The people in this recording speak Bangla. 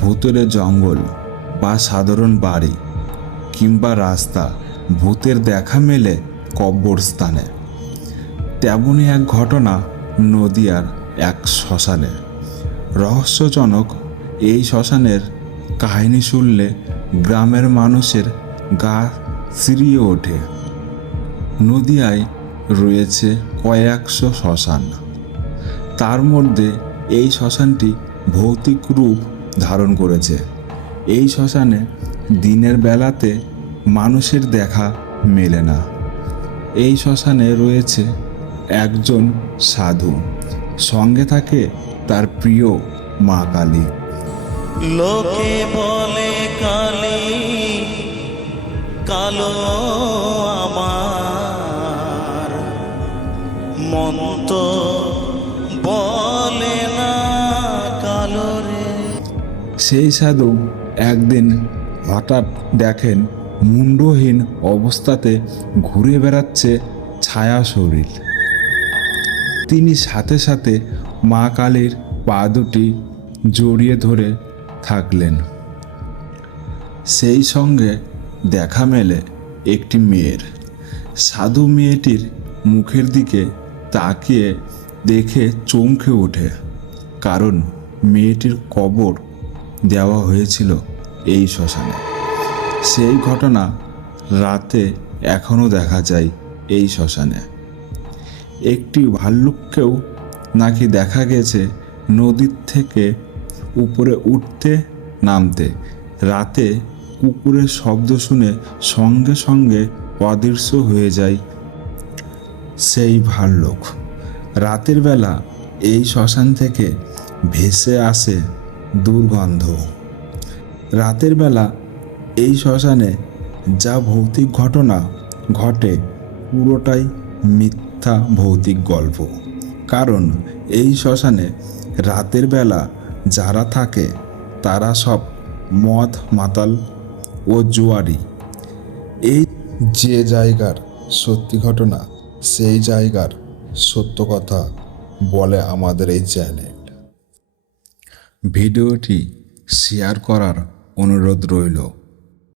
ভূতের জঙ্গল বা সাধারণ বাড়ি কিংবা রাস্তা, ভূতের দেখা মেলে কবরস্থানে। তেমনই এক ঘটনা নদিয়ার এক শ্মশানে। রহস্যজনক এই শ্মশানের কাহিনী শুনলে গ্রামের মানুষের গা শিরিয়ে ওঠে। নদিয়ায় রয়েছে কয়েকশো শ্মশান, তার মধ্যে এই শ্মশানটি ভৌতিক রূপ ধারণ করেছে। এই শ্মশানে দিনের বেলাতে মানুষের দেখা মেলে না। এই শ্মশানে রয়েছে একজন সাধু, সঙ্গে থাকে তার প্রিয় মা কালী। লোকে বলে কালী কালো আমার, মন তো বলে না কালো রে। সেই সাধু একদিন হঠাৎ দেখেন মুন্ডহীন অবস্থাতে ঘুরে বেড়াচ্ছে ছায়া শরীর। তিনি সাথে সাথে মা কালীর পা দুটি জড়িয়ে ধরে থাকলেন। সেই সঙ্গে দেখা মেলে একটি মেয়ের। সাধু মেয়েটির মুখের দিকে তাকিয়ে দেখে চমকে ওঠে, কারণ মেয়েটির কবর দেওয়া হয়েছিল এই শ্মশানে। সেই ঘটনা রাতে এখনও দেখা যায় এই শ্মশানে। একটি ভাল্লুককেও নাকি দেখা গেছে নদীর থেকে উপরে উঠতে নামতে। রাতে কুকুরের শব্দ শুনে সঙ্গে সঙ্গে অদৃশ্য হয়ে যায় সেই ভাল্লুক। রাতের বেলা এই শ্মশান থেকে ভেসে আসে দুর্গন্ধ। রাতের বেলা এই শ্মশানে যা ভৌতিক ঘটনা ঘটে পুরোটাই মিথ্যা ভৌতিক গল্প। কারণ এই শ্মশানে রাতের বেলা যারা থাকে তারা সব মদ মাতাল ও জুয়ারি। এই যে জায়গার সত্যি ঘটনা, সেই জায়গার সত্য কথা বলে আমাদের এই চ্যানেল। ভিডিওটি শেয়ার করার অনুরোধ রইল।